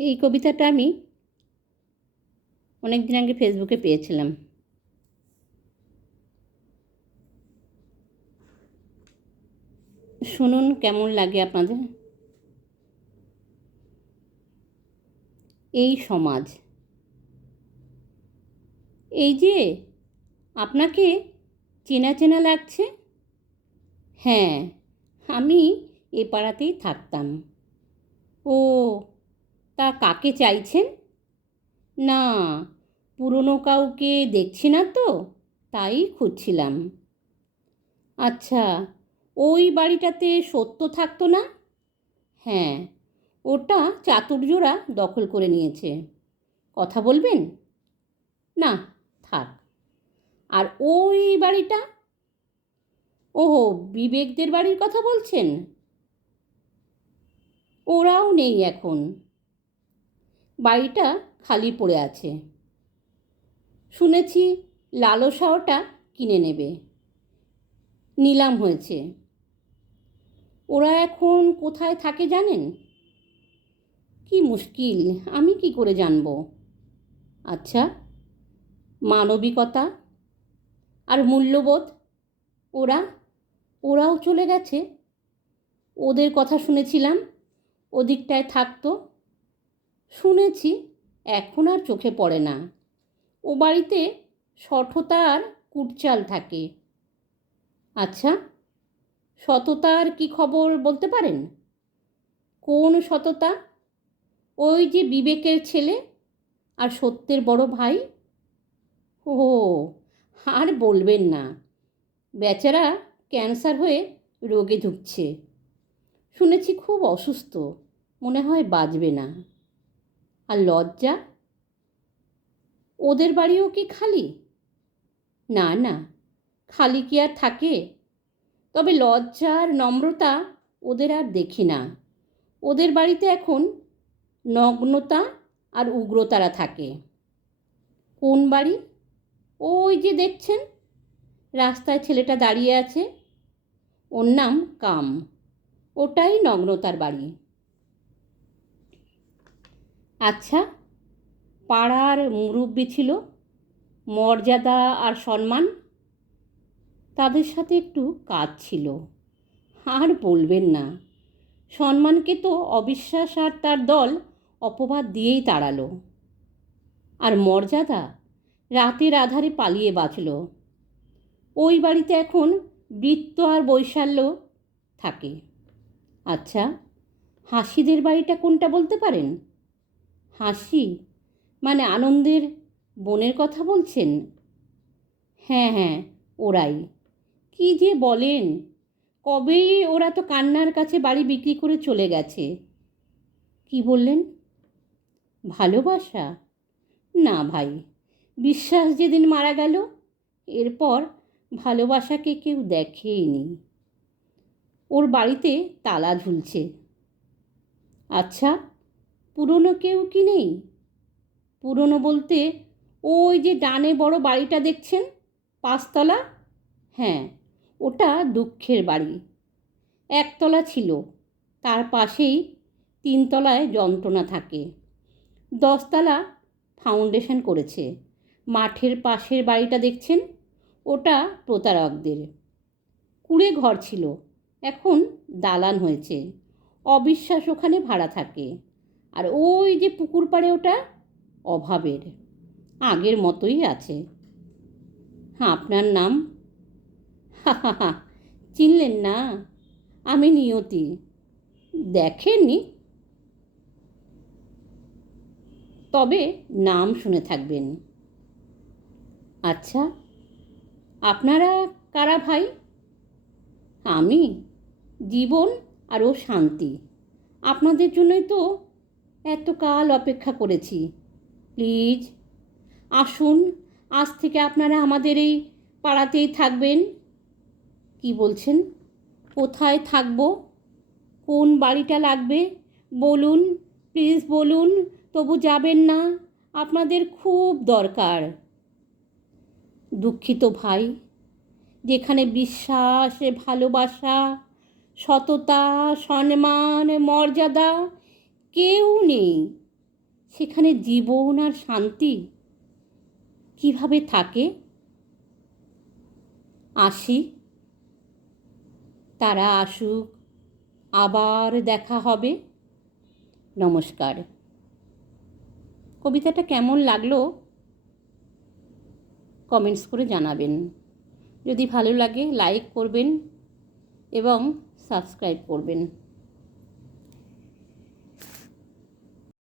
এই কবিতাটা আমি অনেক দিন আগে ফেসবুকে পেয়েছিলাম। শুনুন কেমন লাগে আপনাদের? এই সমাজ। এই যে আপনাকে চেনা চেনা লাগছে? হ্যাঁ আমি এ পাড়াতেই থাকতাম। ও তা কাকে চাইছেন? না, পুরনো কাউকে দেখছি না তো, তাই খুঁজছিলাম। আচ্ছা ওই বাড়িটাতে সত্য থাকতো না? হ্যাঁ ওটা চাতুর্যরা দখল করে নিয়েছে। কথা বলবেন? না, থাক। আর ওই বাড়িটা? ওহো, বিবেকদের বাড়ির কথা বলছেন? ওরাও নেই এখন। বাড়িটা খালি পড়ে আছে। শুনেছি লালসাওটা কিনে নেবে। নিলাম হয়েছে। ওরা এখন কোথায় থাকে জানেন? কি মুশকিল, আমি কি করে জানব? আচ্ছা মানবিকতা আর মূল্যবোধ, ওরা, ওরাও চলে গেছে। ওদের কথা শুনেছিলাম, ওদিকটায় থাকতো। শুনেছি এখন আর চোখে পড়ে না। ও বাড়িতে সঠতা আর কুটচাল থাকে। আচ্ছা সততার কি খবর বলতে পারেন? কোন সততা? ওই যে বিবেকের ছেলে আর সত্যের বড় ভাই? ও, আর বলবেন না। বেচারা ক্যান্সার হয়ে রোগে ঢুকছে শুনেছি খুব অসুস্থ, মনে হয় বাঁচবে না। আর লজ্জা? ওদের বাড়িও কি খালি? না না, খালি কি আর থাকে? তবে লজ্জা আর নম্রতা ওদের আর দেখি না। ওদের বাড়িতে এখন নগ্নতা আর উগ্রতারা থাকে। কোন বাড়ি? ওই যে দেখছেন, রাস্তায় ছেলেটা দাঁড়িয়ে আছে। ওর নাম কাম। ওটাই নগ্নতার বাড়ি। আচ্ছা পাড়ার মুরব্বী ছিল, মর্যাদা আর সম্মান? তাদের সাথে একটু কাজ ছিল। আর বলবেন না, সম্মানকে তো অবিশ্বাস আর তার দল অপবাদ দিয়েই তাড়ালো। আর মর্যাদা রাতের আধারে পালিয়ে বাঁচল। ওই বাড়িতে এখন বৃত্ত আর বৈশাল্য থাকে। আচ্ছা হাসিদের বাড়িটা কোনটা বলতে পারেন? হাসি? মানে আনন্দের বোনের কথা বলছেন? হ্যাঁ হ্যাঁ ওরাই। কি যে বলেন? কবেই ওরা তো কান্নার কাছে বাড়ি বিক্রি করে চলে গেছে? কি বললেন? ভালোবাসা? না ভাই, বিশ্বাস যেদিন মারা গেল, এরপর ভালোবাসাকে কেউ দেখেইনি ওর বাড়িতে তালা ঝুলছে। আচ্ছা পুরনো কেউ কি নেই? পুরনো বলতে ওই যে ডানে বড় বাড়িটা দেখছেন? পাঁচতলা? হ্যাঁ ওটা দুঃখের বাড়ি। একতলা ছিল, তার পাশেই তিনতলায় যন্ত্রণা থাকে। দশতলা ফাউন্ডেশন করেছে। মাঠের পাশের বাড়িটা দেখছেন? ওটা প্রতারকদের। কুড়ে ঘর ছিল, এখন দালান হয়েছে। অবিশ্বাস ওখানে ভাড়া থাকে। আর ওই যে পুকুর পাড়ে ওটা অভাবের, আগের মতোই আছে। হ্যাঁ আপনার নাম? হা হা চিনলেন না? আমি নিয়তি। দেখেননি? তবে নাম শুনে থাকবেন। আচ্ছা আপনারা কারা ভাই? আমি, জীবন আর ও শান্তি। আপনাদের জন্যই তো এত কাল অপেক্ষা করেছি। প্লিজ, আসুন, আজ থেকে আপনারা আমাদের এই পাড়াতেই থাকবেন। কি বলছেন? কোথায় থাকব? কোন বাড়িটা লাগবে? বলুন, প্লিজ বলুন, তবু যাবেন না, আপনাদের খুব দরকার। দুঃখিত ভাই, যেখানে বিশ্বাস, ভালোবাসা, সততা, সম্মান, মর্যাদা কেউ নেই। সেখানে জীবন আর শান্তি কীভাবে থাকে? আসি। তারা আসুক, আবার দেখা হবে। নমস্কার। কবিতাটা কেমন লাগল? কমেন্টস করে জানাবেন। যদি ভালো লাগে, লাইক করবেন এবং সাবস্ক্রাইব করবেন।